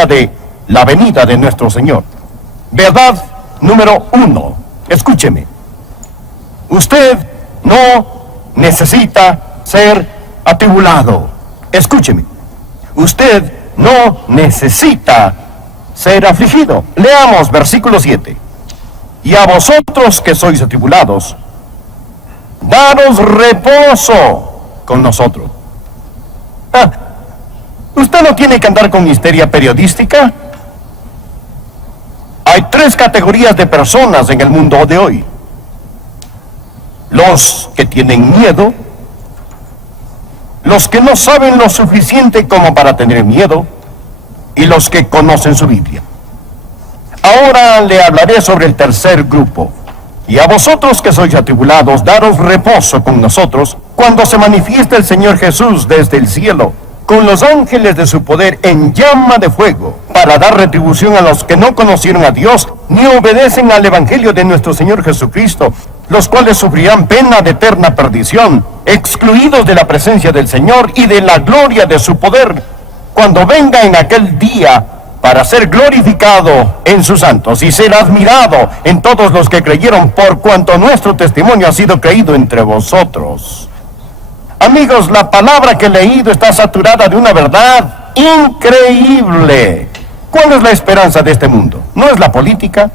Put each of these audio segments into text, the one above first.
acerca de la venida de nuestro Señor. Verdad número 1. Escúcheme. Usted no necesita ser atribulado. Escúcheme. Usted no necesita ser afligido. Leamos versículo 7. Y a vosotros que sois atribulados, daros reposo con nosotros. Usted no tiene que andar con histeria periodística. Hay 3 categorías de personas en el mundo de hoy: los que tienen miedo, los que no saben lo suficiente como para tener miedo, y los que conocen su Biblia. Ahora le hablaré sobre el tercer grupo. Y a vosotros que sois atribulados, daros reposo con nosotros, cuando se manifieste el Señor Jesús desde el cielo, con los ángeles de su poder en llama de fuego, para dar retribución a los que no conocieron a Dios, ni obedecen al Evangelio de nuestro Señor Jesucristo, los cuales sufrirán pena de eterna perdición, excluidos de la presencia del Señor y de la gloria de su poder, cuando venga en aquel día para ser glorificado en sus santos y ser admirado en todos los que creyeron, por cuanto nuestro testimonio ha sido creído entre vosotros. Amigos, la palabra que he leído está saturada de una verdad increíble. ¿Cuál es la esperanza de este mundo? No es la política,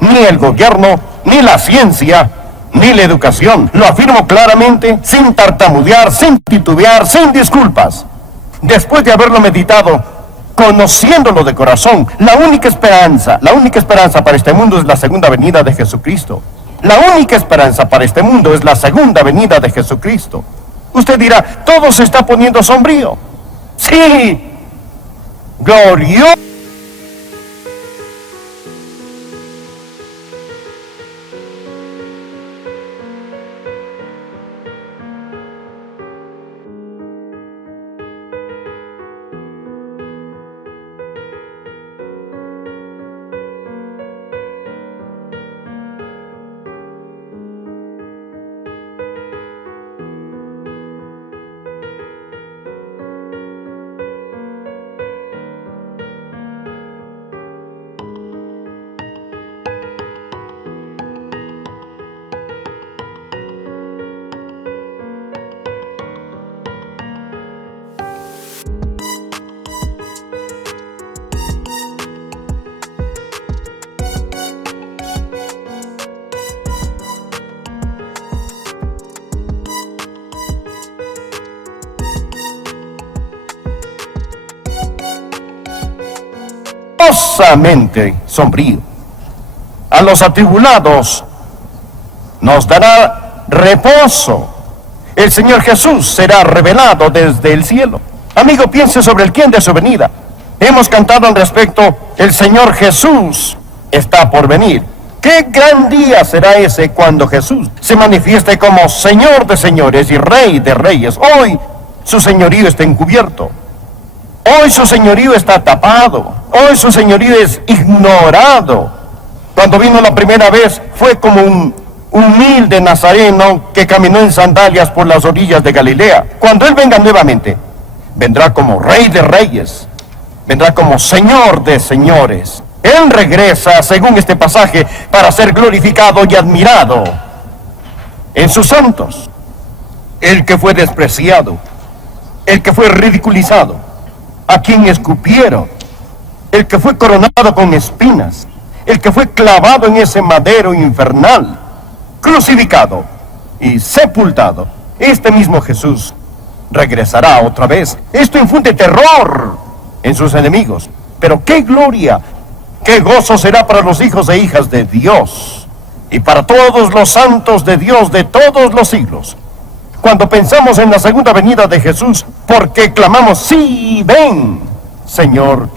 ni el gobierno, ni la ciencia, ni la educación. Lo afirmo claramente, sin tartamudear, sin titubear, sin disculpas. Después de haberlo meditado, conociéndolo de corazón, la única esperanza para este mundo es la segunda venida de Jesucristo. La única esperanza para este mundo es la segunda venida de Jesucristo. Usted dirá, todo se está poniendo sombrío. Sí, glorioso. Sombrío. A los atribulados nos dará reposo. El Señor Jesús será revelado desde el cielo. Amigo, piense sobre el quién de su venida. Hemos cantado al respecto, el Señor Jesús está por venir. ¡Qué gran día será ese cuando Jesús se manifieste como Señor de señores y Rey de reyes! Hoy su señorío está encubierto. Hoy su señorío está tapado. Hoy su señorío es ignorado. Cuando vino la primera vez fue como un humilde nazareno que caminó en sandalias por las orillas de Galilea. Cuando Él venga nuevamente, vendrá como Rey de reyes, vendrá como Señor de señores. Él regresa, según este pasaje, para ser glorificado y admirado en sus santos. El que fue despreciado, el que fue ridiculizado, a quien escupieron, el que fue coronado con espinas, el que fue clavado en ese madero infernal, crucificado y sepultado. Este mismo Jesús regresará otra vez. Esto infunde terror en sus enemigos. Pero qué gloria, qué gozo será para los hijos e hijas de Dios y para todos los santos de Dios de todos los siglos. Cuando pensamos en la segunda venida de Jesús, porque clamamos, sí, ven, Señor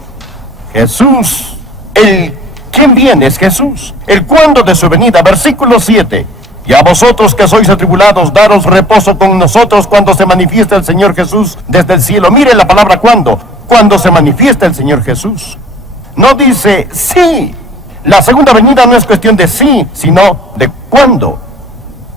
Jesús. ¿Quién viene? Es Jesús. El cuándo de su venida, versículo 7. Y a vosotros que sois atribulados, daros reposo con nosotros cuando se manifieste el Señor Jesús desde el cielo. Mire la palabra cuándo. Cuando se manifieste el Señor Jesús. No dice sí. La segunda venida no es cuestión de sí, sino de cuándo.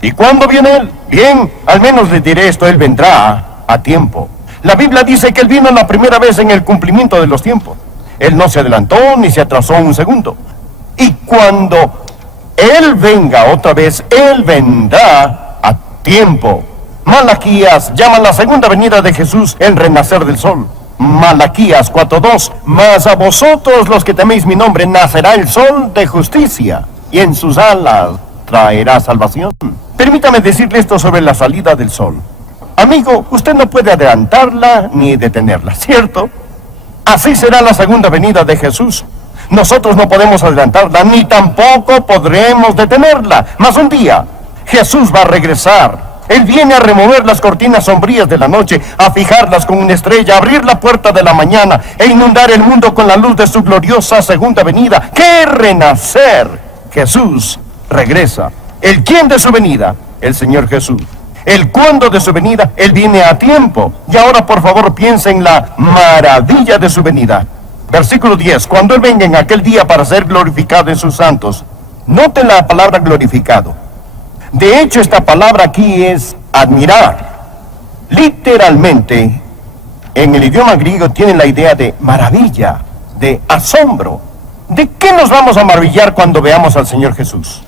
¿Y cuándo viene Él? Bien, al menos le diré esto, Él vendrá a tiempo. La Biblia dice que Él vino la primera vez en el cumplimiento de los tiempos. Él no se adelantó ni se atrasó un segundo. Y cuando Él venga otra vez, Él vendrá a tiempo. Malaquías llama la segunda venida de Jesús el renacer del sol. Malaquías 4:2, mas a vosotros los que teméis mi nombre nacerá el sol de justicia, y en sus alas traerá salvación. Permítame decirle esto sobre la salida del sol. Amigo, usted no puede adelantarla ni detenerla, ¿cierto? Así será la segunda venida de Jesús. Nosotros no podemos adelantarla, ni tampoco podremos detenerla. Mas un día, Jesús va a regresar. Él viene a remover las cortinas sombrías de la noche, a fijarlas con una estrella, a abrir la puerta de la mañana e inundar el mundo con la luz de su gloriosa segunda venida. ¡Qué renacer! Jesús regresa. ¿El quién de su venida? El Señor Jesús. ¿El cuándo de su venida? Él viene a tiempo. Y ahora, por favor, piensen en la maravilla de su venida. Versículo 10. Cuando Él venga en aquel día para ser glorificado en sus santos. Noten la palabra glorificado. De hecho, esta palabra aquí es admirar. Literalmente, en el idioma griego tiene la idea de maravilla, de asombro. ¿De qué nos vamos a maravillar cuando veamos al Señor Jesús?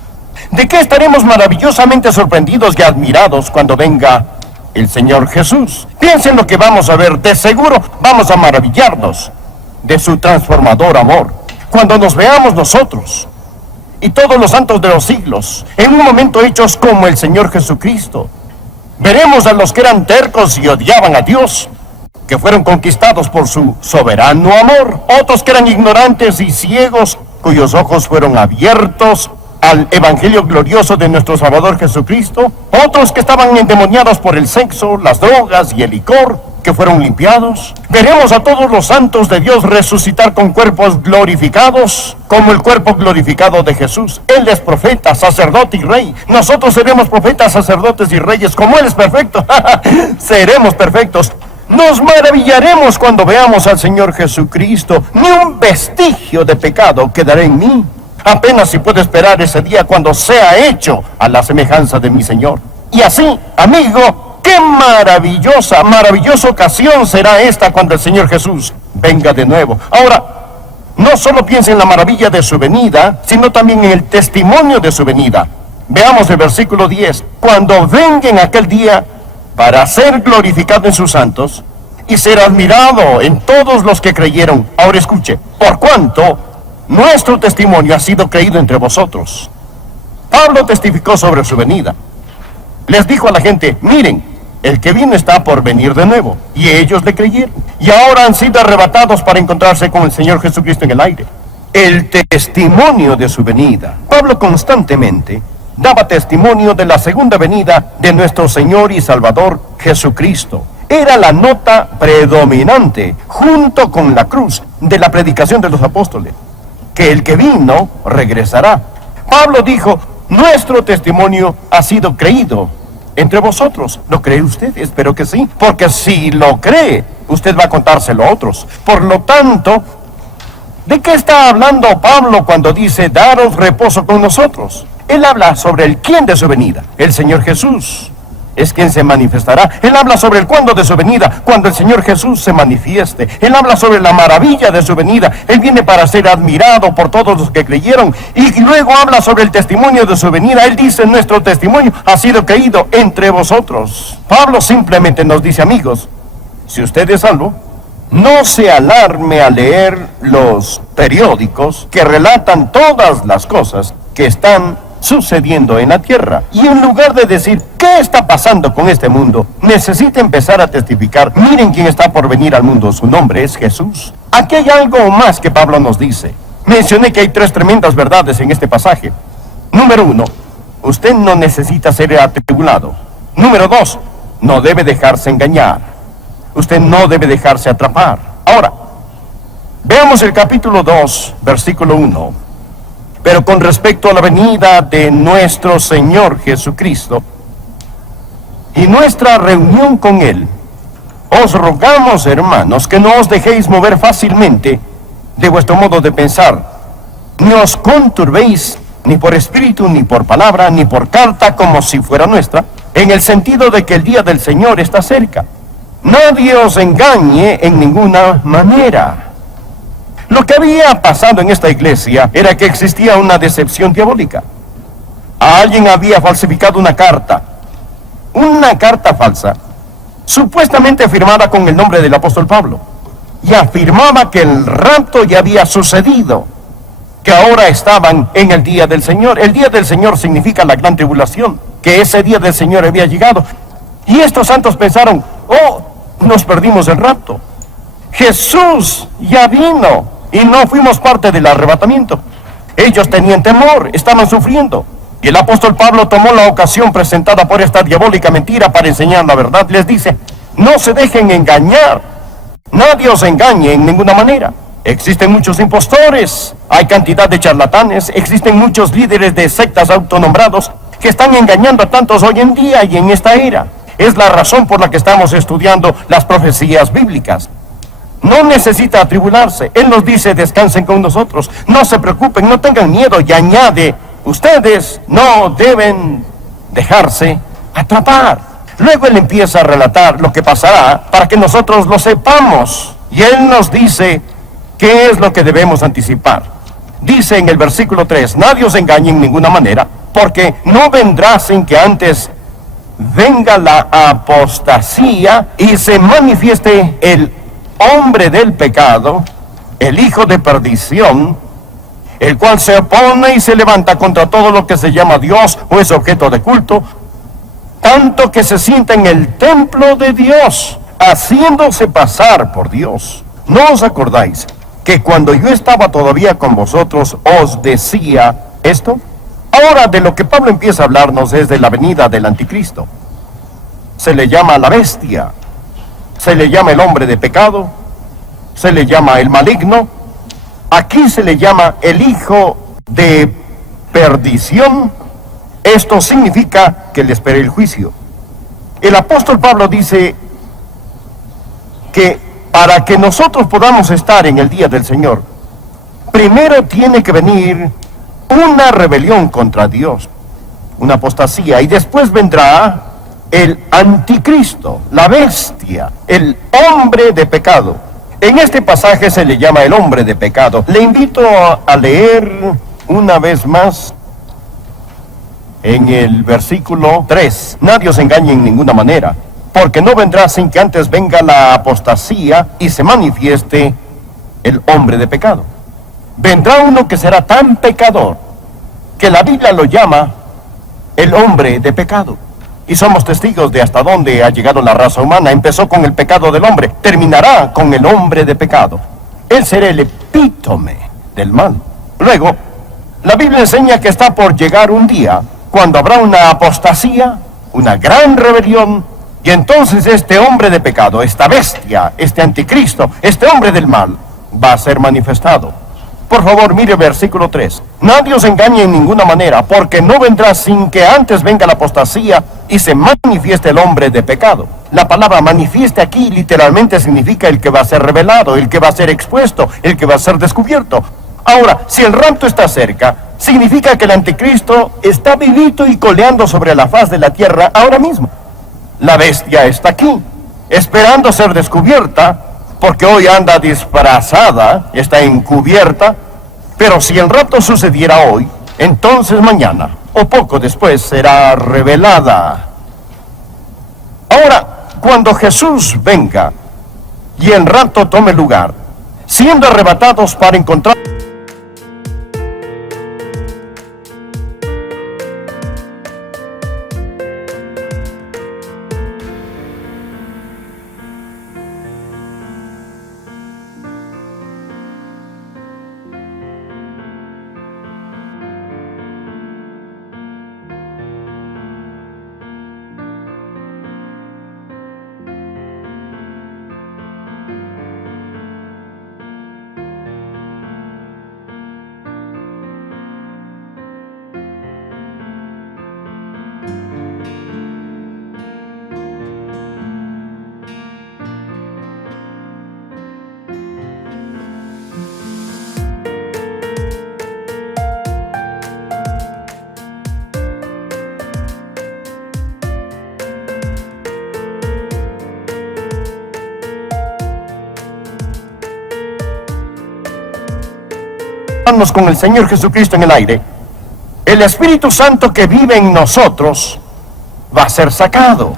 ¿De qué estaremos maravillosamente sorprendidos y admirados cuando venga el Señor Jesús? Piensen lo que vamos a ver. De seguro vamos a maravillarnos de su transformador amor. Cuando nos veamos nosotros y todos los santos de los siglos, en un momento hechos como el Señor Jesucristo, veremos a los que eran tercos y odiaban a Dios, que fueron conquistados por su soberano amor. Otros que eran ignorantes y ciegos, cuyos ojos fueron abiertos al evangelio glorioso de nuestro Salvador Jesucristo. Otros que estaban endemoniados por el sexo, las drogas y el licor, que fueron limpiados. Veremos a todos los santos de Dios resucitar con cuerpos glorificados, como el cuerpo glorificado de Jesús. Él es profeta, sacerdote y rey. Nosotros seremos profetas, sacerdotes y reyes, como Él es perfecto. Seremos perfectos. Nos maravillaremos cuando veamos al Señor Jesucristo. Ni un vestigio de pecado quedará en mí. Apenas si puedo esperar ese día cuando sea hecho a la semejanza de mi Señor. Y así, amigo, qué maravillosa ocasión será esta cuando el Señor Jesús venga de nuevo. Ahora, no solo piense en la maravilla de su venida, sino también en el testimonio de su venida. Veamos el versículo 10. Cuando venga en aquel día para ser glorificado en sus santos y ser admirado en todos los que creyeron. Ahora escuche, por cuanto nuestro testimonio ha sido creído entre vosotros. Pablo testificó sobre su venida. Les dijo a la gente, miren, el que vino está por venir de nuevo. Y ellos le creyeron. Y ahora han sido arrebatados para encontrarse con el Señor Jesucristo en el aire. El testimonio de su venida. Pablo constantemente daba testimonio de la segunda venida de nuestro Señor y Salvador Jesucristo. Era la nota predominante, junto con la cruz, de la predicación de los apóstoles. Que el que vino regresará. Pablo dijo, nuestro testimonio ha sido creído entre vosotros. ¿Lo cree usted? Espero que sí. Porque si lo cree, usted va a contárselo a otros. Por lo tanto, ¿de qué está hablando Pablo cuando dice, daros reposo con nosotros? Él habla sobre el quién de su venida. El Señor Jesús es quien se manifestará. Él habla sobre el cuándo de su venida, cuando el Señor Jesús se manifieste. Él habla sobre la maravilla de su venida. Él viene para ser admirado por todos los que creyeron. Y luego habla sobre el testimonio de su venida. Él dice, nuestro testimonio ha sido creído entre vosotros. Pablo simplemente nos dice, amigos, si usted es salvo, no se alarme a leer los periódicos que relatan todas las cosas que están sucediendo en la tierra. Y en lugar de decir, ¿qué está pasando con este mundo?, necesita empezar a testificar, miren quién está por venir al mundo, su nombre es Jesús. Aquí hay algo más que Pablo nos dice. Mencioné que hay 3 tremendas verdades en este pasaje. Número 1, usted no necesita ser atribulado. Número 2, no debe dejarse engañar. Usted no debe dejarse atrapar. Ahora, veamos el capítulo 2, versículo 1. Pero con respecto a la venida de nuestro Señor Jesucristo y nuestra reunión con Él, os rogamos, hermanos, que no os dejéis mover fácilmente de vuestro modo de pensar, ni os conturbéis ni por espíritu, ni por palabra, ni por carta como si fuera nuestra, en el sentido de que el día del Señor está cerca. Nadie os engañe en ninguna manera. Lo que había pasado en esta iglesia era que existía una decepción diabólica. Alguien había falsificado una carta falsa, supuestamente firmada con el nombre del apóstol Pablo, y afirmaba que el rapto ya había sucedido, que ahora estaban en el día del Señor. El día del Señor significa la gran tribulación, que ese día del Señor había llegado. Y estos santos pensaron, oh, nos perdimos el rapto. Jesús ya vino y no fuimos parte del arrebatamiento. Ellos tenían temor, estaban sufriendo. Y el apóstol Pablo tomó la ocasión presentada por esta diabólica mentira para enseñar la verdad. Les dice, no se dejen engañar. Nadie os engañe en ninguna manera. Existen muchos impostores, hay cantidad de charlatanes, existen muchos líderes de sectas autonombrados que están engañando a tantos hoy en día y en esta era. Es la razón por la que estamos estudiando las profecías bíblicas. No necesita atribularse. Él nos dice, descansen con nosotros, no se preocupen, no tengan miedo, y añade, ustedes no deben dejarse atrapar. Luego él empieza a relatar lo que pasará para que nosotros lo sepamos. Y él nos dice qué es lo que debemos anticipar. Dice en el versículo 3, nadie os engañe en ninguna manera, porque no vendrá sin que antes venga la apostasía y se manifieste el hombre del pecado, el hijo de perdición, el cual se opone y se levanta contra todo lo que se llama Dios o es objeto de culto, tanto que se sienta en el templo de Dios, haciéndose pasar por Dios. ¿No os acordáis que cuando yo estaba todavía con vosotros os decía esto? Ahora de lo que Pablo empieza a hablarnos es de la venida del anticristo. Se le llama la bestia, se le llama el hombre de pecado, se le llama el maligno, aquí se le llama el hijo de perdición. Esto significa que le espera el juicio. El apóstol Pablo dice que para que nosotros podamos estar en el día del Señor, primero tiene que venir una rebelión contra Dios, una apostasía, y después vendrá el anticristo, la bestia, el hombre de pecado. En este pasaje se le llama el hombre de pecado. Le invito a leer una vez más en el versículo 3. Nadie os engañe en ninguna manera, porque no vendrá sin que antes venga la apostasía y se manifieste el hombre de pecado. Vendrá uno que será tan pecador que la Biblia lo llama el hombre de pecado. Y somos testigos de hasta dónde ha llegado la raza humana. Empezó con el pecado del hombre, terminará con el hombre de pecado. Él será el epítome del mal. Luego, la Biblia enseña que está por llegar un día cuando habrá una apostasía, una gran rebelión, y entonces este hombre de pecado, esta bestia, este anticristo, este hombre del mal, va a ser manifestado. Por favor, mire el versículo 3. Nadie os engañe en ninguna manera, porque no vendrá sin que antes venga la apostasía y se manifieste el hombre de pecado. La palabra manifieste aquí literalmente significa el que va a ser revelado, el que va a ser expuesto, el que va a ser descubierto. Ahora, si el rapto está cerca, significa que el anticristo está vivito y coleando sobre la faz de la tierra ahora mismo. La bestia está aquí, esperando ser descubierta, porque hoy anda disfrazada, está encubierta, pero si el rapto sucediera hoy, entonces mañana o poco después será revelada. Ahora, cuando Jesús venga y el rapto tome lugar, siendo arrebatados para encontrar con el Señor Jesucristo en el aire, el Espíritu Santo que vive en nosotros va a ser sacado.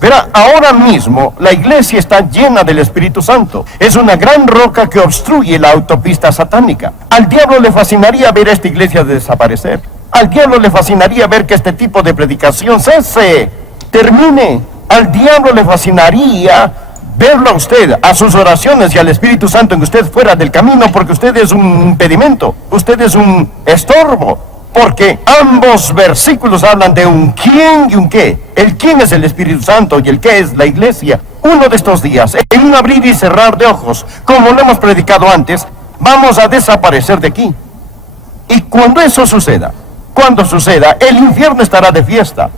Verá, ahora mismo la iglesia está llena del Espíritu Santo. Es una gran roca que obstruye la autopista satánica. Al diablo le fascinaría ver a esta iglesia desaparecer. Al diablo le fascinaría ver que este tipo de predicación cese, termine. Al diablo le fascinaría verlo a usted, a sus oraciones y al Espíritu Santo en usted fuera del camino, porque usted es un impedimento, usted es un estorbo. Porque ambos versículos hablan de un quién y un qué. El quién es el Espíritu Santo y el qué es la iglesia. Uno de estos días, en un abrir y cerrar de ojos, como lo hemos predicado antes, vamos a desaparecer de aquí. Y cuando eso suceda, el infierno estará de fiesta.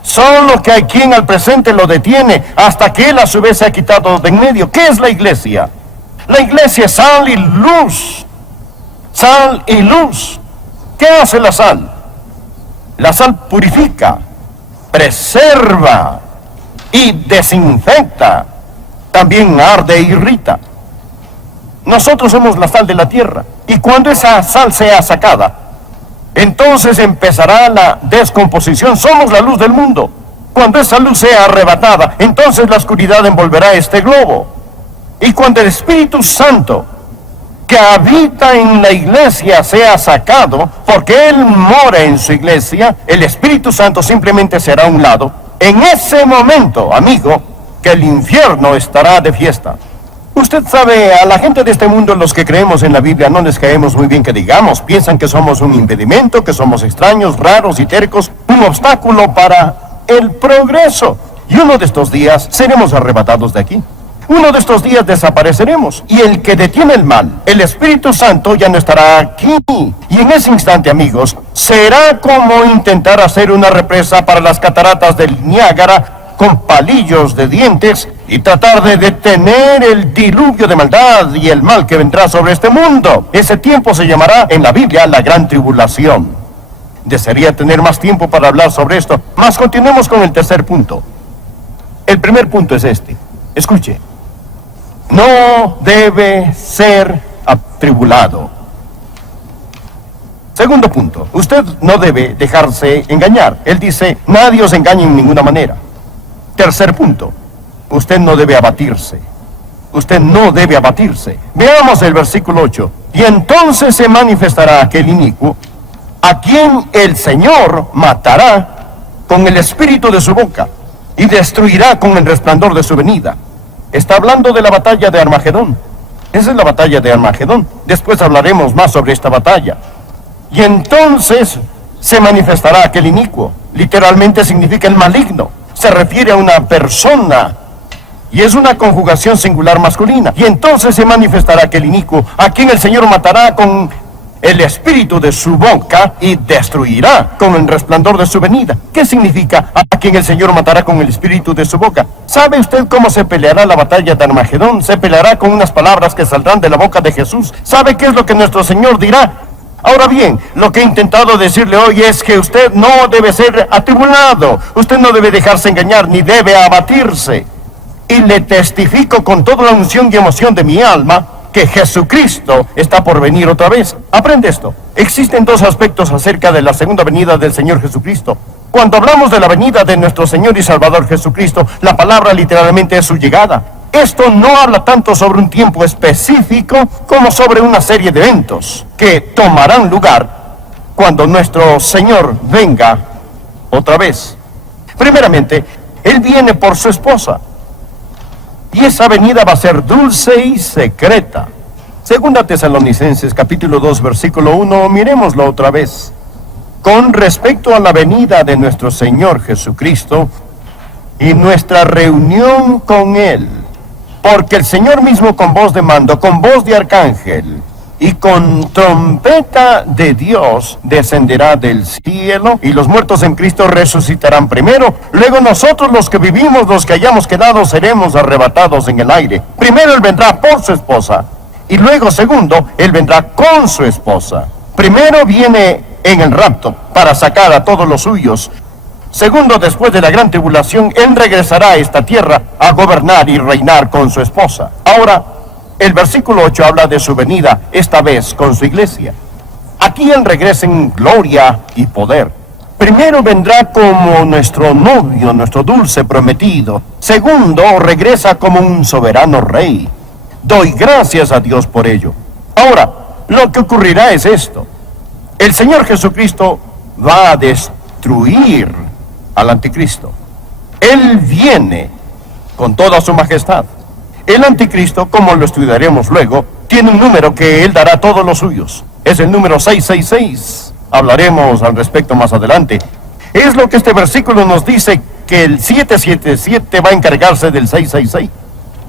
Solo que hay quien al presente lo detiene hasta que él a su vez se ha quitado de en medio. ¿Qué es la iglesia? La iglesia es sal y luz. Sal y luz. ¿Qué hace la sal? La sal purifica, preserva y desinfecta. También arde e irrita. Nosotros somos la sal de la tierra. Y cuando esa sal sea sacada, entonces empezará la descomposición. Somos la luz del mundo. Cuando esa luz sea arrebatada, entonces la oscuridad envolverá este globo. Y cuando el Espíritu Santo que habita en la iglesia sea sacado, porque Él mora en su iglesia, el Espíritu Santo simplemente será a un lado. En ese momento, amigo, que el infierno estará de fiesta. Usted sabe, a la gente de este mundo, los que creemos en la Biblia, no les caemos muy bien que digamos. Piensan que somos un impedimento, que somos extraños, raros y tercos, un obstáculo para el progreso. Y uno de estos días seremos arrebatados de aquí. Uno de estos días desapareceremos. Y el que detiene el mal, el Espíritu Santo, ya no estará aquí. Y en ese instante, amigos, será como intentar hacer una represa para las cataratas del Niágara con palillos de dientes y tratar de detener el diluvio de maldad y el mal que vendrá sobre este mundo. Ese tiempo se llamará en la Biblia la Gran Tribulación. Desearía tener más tiempo para hablar sobre esto, mas continuemos con el tercer punto. El primer punto es este. Escuche. No debe ser atribulado. Segundo punto, usted no debe dejarse engañar. Él dice, nadie os engañe en ninguna manera. Tercer punto, usted no debe abatirse. Usted no debe abatirse. Veamos el versículo 8. Y entonces se manifestará aquel inicuo, a quien el Señor matará con el espíritu de su boca y destruirá con el resplandor de su venida. Está hablando de la batalla de Armagedón. Esa es la batalla de Armagedón. Después hablaremos más sobre esta batalla. Y entonces se manifestará aquel inicuo. Literalmente significa el maligno. Se refiere a una persona. Y es una conjugación singular masculina. Y entonces se manifestará aquel inicuo, a quien el Señor matará con el espíritu de su boca y destruirá con el resplandor de su venida. ¿Qué significa a quien el Señor matará con el espíritu de su boca? ¿Sabe usted cómo se peleará la batalla de Armagedón? Se peleará con unas palabras que saldrán de la boca de Jesús. ¿Sabe qué es lo que nuestro Señor dirá? Ahora bien, lo que he intentado decirle hoy es que usted no debe ser atribulado. Usted no debe dejarse engañar ni debe abatirse. Y le testifico con toda la unción y emoción de mi alma que Jesucristo está por venir otra vez. Aprende esto. Existen dos aspectos acerca de la segunda venida del Señor Jesucristo. Cuando hablamos de la venida de nuestro Señor y Salvador Jesucristo, la palabra literalmente es su llegada. Esto no habla tanto sobre un tiempo específico como sobre una serie de eventos que tomarán lugar cuando nuestro Señor venga otra vez. Primeramente, Él viene por su esposa. Y esa venida va a ser dulce y secreta. Segunda Tesalonicenses, capítulo 2, versículo 1, miremoslo otra vez. Con respecto a la venida de nuestro Señor Jesucristo y nuestra reunión con Él, porque el Señor mismo con voz de mando, con voz de arcángel y con trompeta de Dios descenderá del cielo, y los muertos en Cristo resucitarán primero. Luego nosotros, los que vivimos, los que hayamos quedado, seremos arrebatados en el aire. Primero Él vendrá por su esposa, y luego segundo, Él vendrá con su esposa. Primero viene en el rapto para sacar a todos los suyos. Segundo, después de la gran tribulación, Él regresará a esta tierra a gobernar y reinar con su esposa. Ahora, El versículo 8 habla de su venida, esta vez con su iglesia. Aquí Él regresa en gloria y poder. Primero vendrá como nuestro novio, nuestro dulce prometido. Segundo, regresa como un soberano rey. Doy gracias a Dios por ello. Ahora, lo que ocurrirá es esto. El Señor Jesucristo va a destruir al anticristo. Él viene con toda su majestad. El anticristo, como lo estudiaremos luego, tiene un número que Él dará a todos los suyos. Es el número 666. Hablaremos al respecto más adelante. Es lo que este versículo nos dice, que el 777 va a encargarse del 666.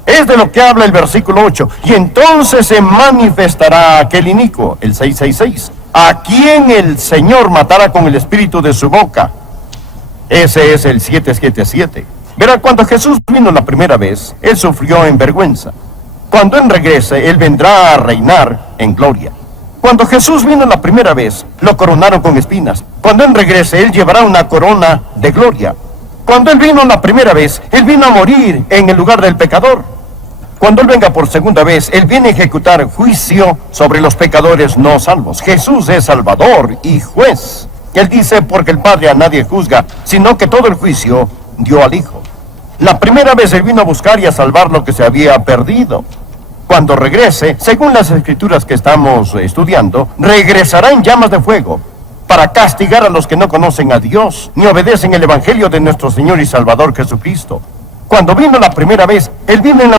Es de lo que habla el versículo 8. Y entonces se manifestará aquel inicuo, el 666, a quien el Señor matará con el espíritu de su boca. Ese es el 777. Verá, cuando Jesús vino la primera vez, Él sufrió en vergüenza. Cuando Él regrese, Él vendrá a reinar en gloria. Cuando Jesús vino la primera vez, lo coronaron con espinas. Cuando Él regrese, Él llevará una corona de gloria. Cuando Él vino la primera vez, Él vino a morir en el lugar del pecador. Cuando Él venga por segunda vez, Él viene a ejecutar juicio sobre los pecadores no salvos. Jesús es Salvador y juez. Él dice, porque el Padre a nadie juzga, sino que todo el juicio dio al Hijo. La primera vez Él vino a buscar y a salvar lo que se había perdido. Cuando regrese, según las escrituras que estamos estudiando, regresará en llamas de fuego para castigar a los que no conocen a Dios ni obedecen el evangelio de nuestro Señor y Salvador Jesucristo. Cuando vino la primera vez, Él vino en la